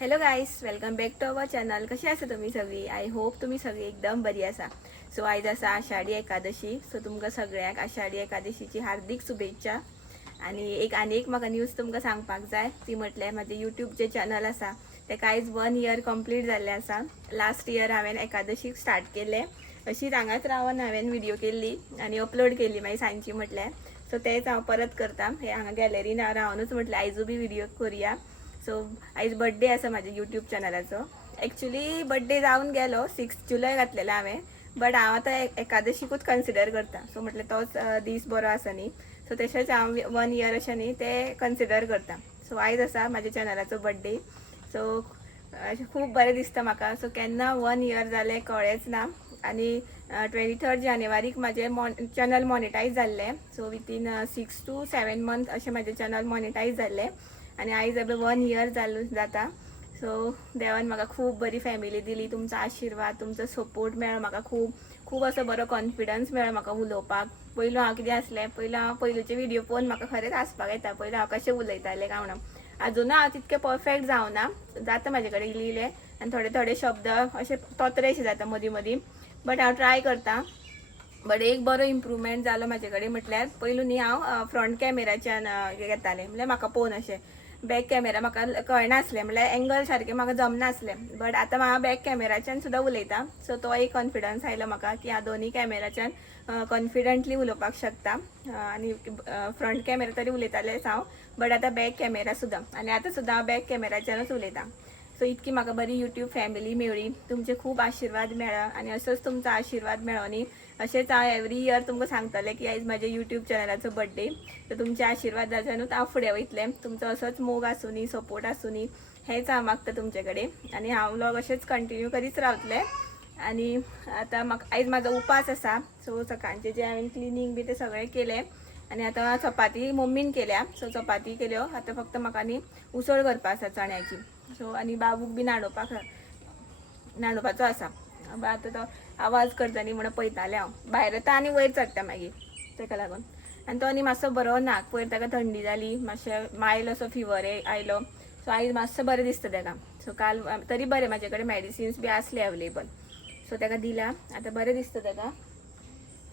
Hello guys, welcome back to our channel. कशी आसा तुम्ही सगळी? आय होप तुम्ही सगळी एकदम बरी आसा. सो आयज आसा आषाढी एकादशी. सो तुमकां सगळ्यांक आषाढी एकादशीची हार्दिक शुभेच्छा. आणि एक म्हाका न्यूज तुमकां सांगपाक जाय. ती म्हटल्यार म्हाजें यूट्यूब जे चॅनल आसा तेका आयज 1 इयर कंप्लीट जाल्लें आसा. लास्ट इयर हांवें एकादशीक स्टार्ट केलें. अशीच हांगाच रावन हांवें व्हिडिओ केल्ली आनी अपलोड केल्ली मागीर सांजची म्हटल्यार. सो तेच हांव परत करता. हे हांगा गॅलरीन रावनूच म्हटल्यार आयजू बी व्हिडिओ करुया. सो आयज बड्डे आसा म्हाज्या यूट्यूब चॅनलाचो. एक्चुली बड्डे जावन गेलो, 6 जुलय घातलेलो हांवें. बट हांव आतां एकादशीकूच कन्सिडर करता. सो म्हटल्यार तोच दीस बरो आसा न्ही. सो तशेंच हांव 1 इयर अशें न्ही ते कन्सिडर करता. सो आयज आसा म्हाज्या चॅनलाचो बड्डे. सो खूब बरें दिसता म्हाका. सो केन्ना 1 इयर जालें कळ्ळेंच ना. आनी 23 जानेवारीक म्हाजें चॅनल मॉनिटायज जाल्लें. सो विथीन 6 to 7 मंथ अशें म्हाजें चॅनल मॉनिटायज जाल्लें. आनी आयज एबय 1 इयर जाता. सो देवान म्हाका खूब बरी फॅमिली दिली. तुमचो आशिर्वाद, तुमचो सपोर्ट मेळ्ळो म्हाका खूब असो बरो कॉन्फिडन्स मेळ्ळो म्हाका उलोवपाक. पयलू हांव कितें आसलें, हांव पयलूचे व्हिडिओ पळोवन म्हाका खरेंच हांसपाक येता. पयलीं हांव कशें उलयतालें काय म्हणून. अजुनूय हांव तितकें परफेक्ट जावना. जाता म्हाजे कडेन इल्लें आनी थोडे शब्द अशें तोत्रेशे जाता मदीं मदीं. बट हांव ट्राय करता. बट एक बरो इम्प्रूवमेंट जालो म्हाजे कडेन म्हटल्यार पयलू न्ही हांव फ्रंट कॅमेराच्यान घेतालें. म्हणल्यार म्हाका पळोवन अशें. बॅक कॅमेरा म्हाका कळनासलें, म्हणल्यार एंगल सारकें म्हाका जमनासलें. बट आतां हांव बॅक कॅमेराच्यान सुद्दां उलयतां. सो तो एक कॉन्फिडन्स आयलो म्हाका की हांव दोनी कॅमेराच्यान कॉन्फिडंटली उलोवपाक शकता. आनी फ्रंट कॅमेरा तरी उलयतालेंच हांव. बट आतां बॅक कॅमेरा सुद्दां. आनी आतां सुद्दां हांव बॅक कॅमेराच्यानूच उलयतां. सो इतकी म्हाका बरी यूट्यूब फॅमिली मेळ्ळी. तुमचे खूब आशिर्वाद मेळ्ळा आनी असोच तुमचो आशिर्वाद मेळ्ळो न्ही. अशेंच हांव एवरी इयर तुमकां सांगतलें की आयज म्हाज्या यूट्यूब चॅनलाचो बड्डे. तर तुमच्या आशिर्वादाच्यानूच हांव फुडें वयतलें. तुमचो असोच मोग आसूं न्ही, सपोर्ट आसूं न्ही, हेंच हांव मागता तुमचे कडेन. आनी हांव व्लॉग अशेंच कंटिन्यू करीत रावतलें. आनी आतां आयज म्हाजो उपास आसा. सो सकाळचें जें हांवें क्लिनींग बी तें सगळें केलें. आनी आतां चपाती मम्मीन केल्या. सो चपाती केल्यो. आतां फक्त म्हाका न्ही उसळ करपा आसा चण्याची. सो आनी बाबूक बी न्हाणोवपाचो आसा. आतां तो आवाज करता न्ही म्हणून पळयतालें हांव. भायर येता आनी वयर चडटा मागीर ताका लागून. आनी तो न्ही मातसो बरो ना. पयर ताका थंडी जाली, मातशें मायल्ड असो फिवर आयलो. सो आयज मातसो बरें दिसता ताका. सो काल तरी बरें म्हाजे कडेन मेडिसिन्स बी आसले अवेलेबल. सो ताका दिला. आतां बरें दिसता ताका.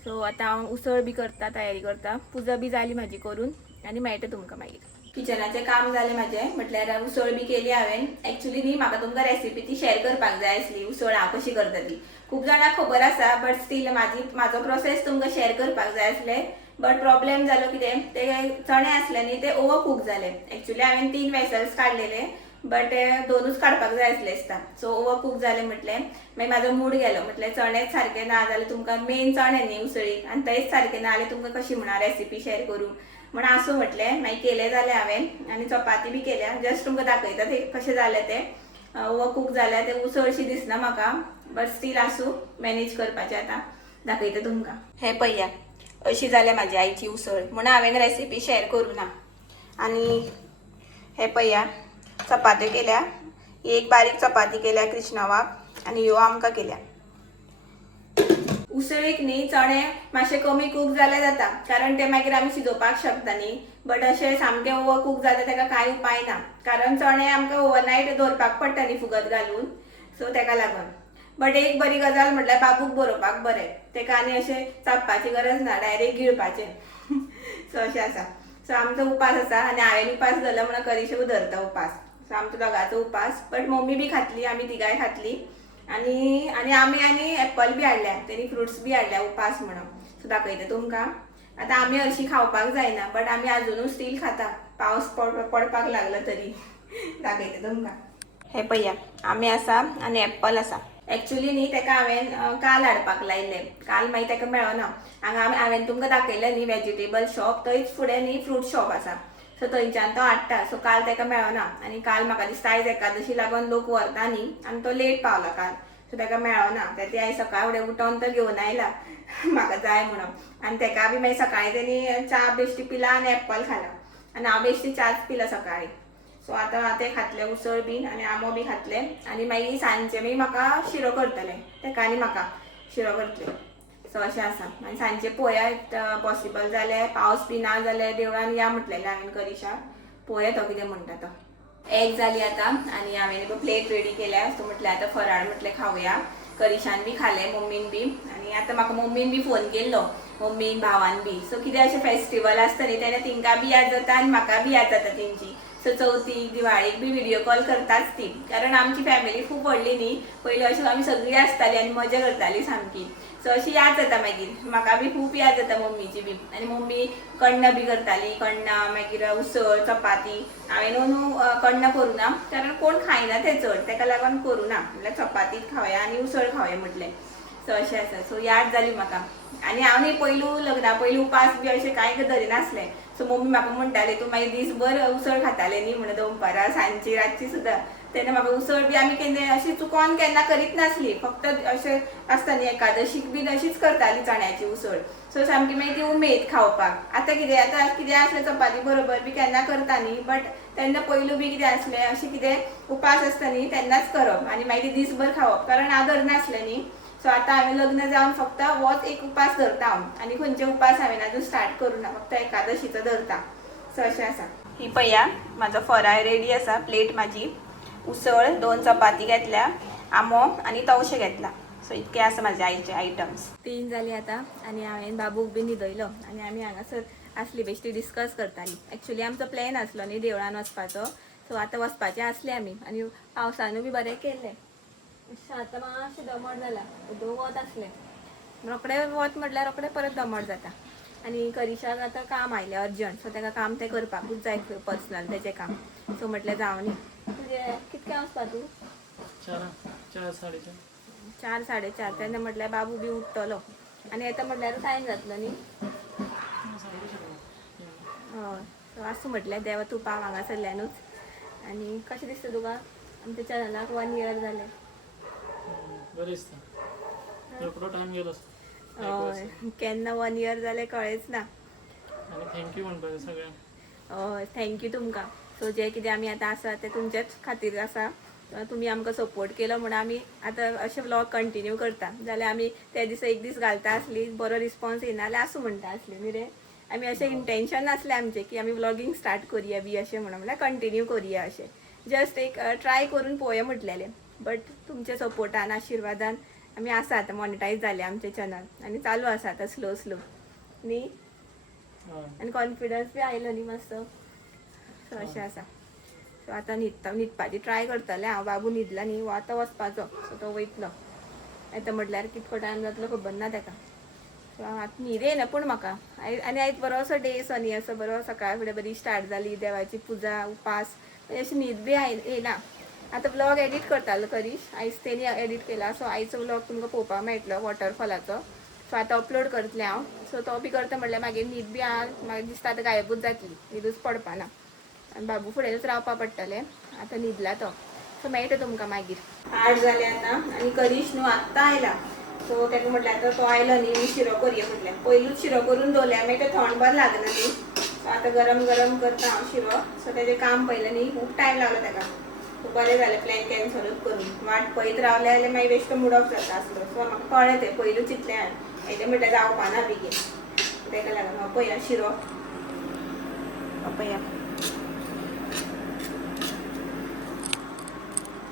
सो आतां हांव उसळ बी करता, तयारी करता. पुजा बी जाली म्हाजी करून आनी मेळटा तुमकां मागीर. किचनाचें काम जालें म्हाजें. म्हटल्यार उसळ बी केली हांवें. एक्चुली न्ही म्हाका तुमकां रेसिपी ती शेअर करपाक जाय आसली. उसळ हांव कशी करता ती. खूब जाणांक खबर आसा. बट स्टील म्हाजो प्रोसेस तुमकां शेअर करपाक जाय आसले. बट प्रॉब्लेम जालो कितें, ते चणे आसले न्ही ते ओवर कूक जाले. एक्चुली हांवें 3 वेसल्स काडलेले. बट 2च काडपाक जाय आसले दिसता. सो ओवर कूक जाले म्हटलें. मागीर म्हाजो मूड गेलो. म्हटल्यार चणेच सारके ना जाल्यार तुमकां मेन चणे न्ही उसळीक. आनी तेच सारके ना जाल्यार तुमकां कशी म्हणा रेसिपी शेअर करूं म्हण आसूं म्हटलें. मागीर केलें जालें हांवें. आनी चपाती बी केल्या. जस्ट तुमकां दाखयता ते कशें जालें तें. ओवर कूक जाल्यार ते उसळशी दिसना म्हाका. बट स्टील आसूं मॅनेज करपाचें आतां. दाखयता तुमकां. हें पळया. अशी जाल्या म्हाजी आईची उसळ. म्हणून हांवें रेसिपी शेअर करूं ना. आनी हें पळया. चपात्यो केल्या. एक बारीक चपाती केल्या कृष्णवाक. आनी ह्यो आमकां केल्या. उसळीक न्ही चणे मातशे कमी कूक जाले जाता. कारण ते मागीर आमी शिजोवपाक शकता न्ही. बट अशें सामकें ओवर कूक जाता ताका कांय उपाय ना. कारण चणे आमकां ओवरनायट दवरपाक पडटा न्ही फुगत घालून. सो ताका लागून. बट एक बरी गजाल म्हटल्यार बाबूक बरोवपाक बरें. ताका आनी अशें चापपाची गरज ना. डायरेक्ट गिळपाचें. सो अशें आसा. सो आमचो उपास आसा. आनी हांवें उपास धरला म्हणून करिश्मा धरता उपास. सो आमचो दोगांचो उपास. बट मम्मी बी खातली, आमी तिगाय खातली. आनी एप्पल बी हाडल्या. तेणी फ्रुट्स बी हाडल्या उपास म्हणून. सो दाखयता तुमकां. आतां आमी हरशीं खावपाक जायना. बट आमी आजुनूय स्टील खाता. पावस पडपाक लागला तरी. दाखयता तुमकां. हें पळया. आमी आसा आनी एप्पल आसा. एक्चुली न्ही ताका हांवें काल हाडपाक लायिल्लें. काल मागीर ताका मेळना. हांवें तुमकां दाखयलें न्ही वेजिटेबल शॉप. थंयच फुडें न्ही फ्रूट शॉप आसा. सो थंयच्यान तो हाडटा. सो काल ताका मेळना. आनी काल म्हाका दिसता आयज एकादशी लागून लोक व्हरता न्ही. आनी तो लेट पावला काल. सो ताका मेळना. ते आयज सकाळ फुडें उठोन तो घेवन आयला म्हाका जाय म्हणून. आनी ताका बी मागीर सकाळीं तेणी च्या बेश्टी पिला आनी एप्पल खाला. आनी हांव बेश्टी च्याच पिला सकाळीं. सो आतां तें खातलें उसळ बीन आनी आंबो बी खातलें. आनी मागीर सांजचें मागीर म्हाका शिरो करतलें. ताका आनी म्हाका शिरो करतलें. सो अशें आसा. आनी सांजचें पळोवया पॉसिबल जाल्यार पावस बी ना जाल्यार देवळान या म्हटलेलें हांवें करिशाक. पळोवया तो कितें म्हणटा तो. एक झाली आता आणि हांवें प्लेट रेडी केल्या. सो म्हटलें आता फराळ म्हटलें खावया. करिशान बी खालें, मम्मीन बी. आणि आता म्हाका मम्मीन बी फोन केल्लो, मम्मीन भावान बी. सो कितें अशें फेस्टिवल आसता न्ही तेन्ना तिंका बी याद जाता आनी म्हाका बी याद जाता तेंची. सो चवथीक दिवाळीक बी व्हिडिओ कॉल करताच ती, कारण आमची फॅमिली खूब व्हडली न्ही. पयलीं अशें आमी सगळीं आसतालीं आनी मजा करतालीं सामकी. सो अशी याद जाता मागीर म्हाका बी खूब याद जाता मम्मीची बी. आनी मम्मी कण्णां बी करताली, कण्णां मागीर उसळ चपाती. हांवें न्हू कण्णां करूं ना, कारण कोण खायना तें चड, तेका लागून करूं ना. म्हणल्यार चपातीच खावया आनी उसळ खावया म्हटलें. सो अशें आसा. सो याद जाली म्हाका. आनी हांव न्ही पयलू लग्ना पयलू उपास बी अशें कांय धरिनासलें. सो मम्मी म्हाका म्हणटाली तूं मागीर दीसभर उसळ खातालें न्ही म्हणून, दनपारां सांजची रातची सुद्दां. तेन्ना म्हाका उसळ बी आमी केन्ना अशी चुकोन केन्ना करीत नासली. फक्त अशें आसता न्ही एकादशीक बीन अशीच करताली चण्याची उसळ. सो सामकी मागीर ती उमेद खावपाक. आतां कितें आसलें चपाती बरोबर बी केन्ना करता न्ही, बट तेन्ना पयलू बी कितें आसलें अशें कितें उपास आसता न्ही तेन्नाच करप आनी मागीर दीसभर खावप, कारण हांव धरनासलें न्ही. सो आतां हांवें लग्न जावन फक्त होच एक उपास धरता हांव. आनी खंयचे उपास हांवें अजून स्टार्ट करूं ना, फक्त एकादशीचो धरता. सो अशें आसा. ही पळया म्हाजो फराळ रेडी आसा. प्लेट म्हाजी उसळ, 2 चपाती घेतल्या, आंबो आनी तवशें घेतला. सो इतके आसा म्हाजे आयचे आयटम्स. 3 जाली आतां आनी हांवें बाबूक बी न्हिदयलो आनी आमी हांगासर आसली बेश्टी डिस्कस करताली. एक्चुली आमचो प्लॅन आसलो न्ही देवळान वचपाचो. सो आतां वचपाचें आसलें आमी आनी पावसानूय बी बरें केल्लें. आतां मातशें दमट जालां, उदक वत आसलें. रोखडें वत म्हटल्यार रोखडें परत दमट जाता. आनी करिशाक आतां काम आयलें अर्जंट. सो तेका काम तें करपाकूच जाय पर्सनल तेजें काम. सो म्हटलें जावं न्ही. तुजें कितक्या वचपा तूं? 4 4:30. 4 4:30 तेन्ना म्हटल्यार बाबू बी उठतलो आनी येता म्हटल्यार टायम जातलो न्ही. हय. सो आसूं म्हटलें देवा तूं पाव हांगासरल्यानूच. आनी कशें दिसता तुका आमच्या चॅनलाक 1 year जालें? बरें दिसता. रोखडो टायम गेलो. हय, केन्ना 1 year जालें कळ्ळेंच ना. आनी थँक्यू म्हणपाचें सगळ्यांक. हय, थँक्यू तुमकां. सो जें कितें आमी आतां आसा तें तुमचेच खातीर आसा. तुमी आमकां सपोर्ट केलो म्हणून आमी आतां अशें व्लॉग कंटिन्यू करता. जाल्यार आमी त्या दिसा एक दीस घालता आसली, बरो रिस्पॉन्स येना जाल्यार आसूं म्हणटा आसली न्ही रे. आमी अशें इंटेंशन नासलें आमचें की आमी व्लॉगिंग स्टार्ट करुया बी अशें म्हणून, म्हणल्यार कंटिन्यू करुया अशें. जस्ट एक ट्राय करून पळोवया म्हटलेलें. बट तुमच्या सपोर्टान आशिर्वादान आमी आसा आतां मॉनिटायज जालें आमचें चॅनल आनी चालू आसा आतां स्लो स्लो न्ही. आनी कॉन्फिडन्स बी आयलो न्ही मातसो. सो अशें आसा. सो आतां न्हिदपाची ट्राय करतलें हांव. बाबू न्हिदला न्ही, आतां वचपाचो. सो तो वयतलो. येता म्हटल्यार कितको टायम जातलो खबर ना तेका. सो आतां न्हीद येना पूण म्हाका. आनी आयज बरो असो डे सनी असो बरो सकाळ फुडें बरी स्टार्ट जाली, देवाची पुजा उपास. अशी न्हीद बी येना. आतां व्लॉग एडीट करतालो करीश. आयज तेणी एडीट केला. सो आयचो व्लॉग तुमकां पळोवपाक मेळटलो वॉटरफॉलाचो. सो आतां अपलोड करतलें हांव. सो तो बी करता म्हटल्यार मागीर न्हीद बी म्हाका दिसता आतां गायबूच जातली, न्हीदूच पडपाना. आनी बाबू फुडेंच रावपा पडटलें. आतां न्हिदला तो. सो मेळटा तुमकां मागीर. 8 जालें आतां आनी करीश न्हू आत्तां आयला. सो तेका म्हटल्यार आतां तो आयलो न्ही, मी शिरो करया म्हटलें. पयलूच शिरो करून दवरल्या मागीर तें थंड बरें लागना न्ही. सो आतां गरम गरम करता हांव शिरो. सो तेजें काम पयलें न्ही, खूब टायम लागलो तेका. सो बरें जालें प्लॅन कॅन्सलूच करून. वाट पळयत रावलें जाल्यार मागीर बेश्टो मूड ऑफ जाता आसलो. सो म्हाका कळ्ळें तें पयलूच चिंतलें हांवें. हेजें म्हटल्यार जावपाना बेगीन. तेका लागून हो पळया शिरो. हो पळया.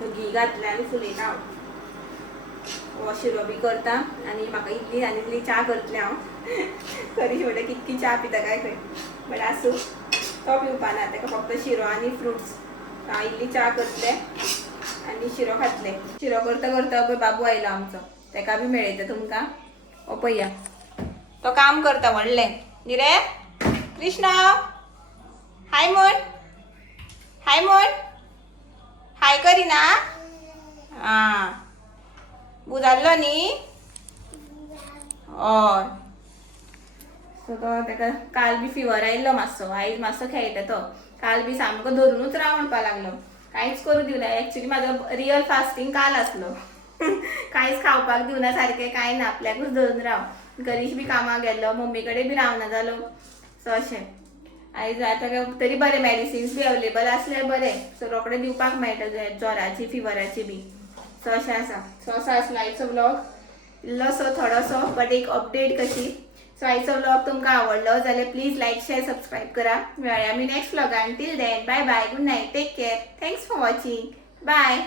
घी घातलें आनी फुलयता हांव. हो शिरो बी करता आनी म्हाका इल्ली आनी इल्ली च्या करतलें हांव. करीश म्हणटा कितकी च्या पिता काय खंय. बट आसूं तो पिवपाना, तेका फक्त शिरो आनी फ्रुट्स. हांव इल्ली च्या करतलें आनी शिरो खातलें. शिरो करता करता पळय बाबू आयलो आमचो. तेका बी मेळयता तुमकां. हो पळया तो काम करता व्हडलें न्ही रे. कृष्णा हाय म्हण, हाय म्हण, हाय करिना. आं बुजाल्लो न्ही. हय. सो तो तेका काल बी फिवर आयिल्लो मातसो. आयज मातसो खेळटा तो. काल बी सामको धरुनूच राव म्हणपा लागलो. कांयच करूं दिवना. एक्चुली म्हाजो रियल फास्टींग काल आसलो. कांयच खावपाक दिवना सारकें कांय ना, आपल्याकूच धरून राव. करीश बी कामाक गेल्लो, मम्मी कडेन बी रावना जालो. सो अशें आयज आतां तरी बरें मेडिसिन्स बी अवेलेबल आसल्यार बरें. सो रोखडें दिवपाक मेळटा ज्वराची फिवराची बी. सो अशें आसा. सो असो आसलो आयचो व्लॉग. इल्लोसो थोडोसो बट एक अपडेट कशी. सो आयचो व्लॉग तुमकां आवडलो जाल्यार प्लीज लाईक शेअर सबस्क्राईब करा. मेळ्या आमी नेक्स्ट व्लॉगान. Till then bye bye, good night, take care, thanks for watching, bye.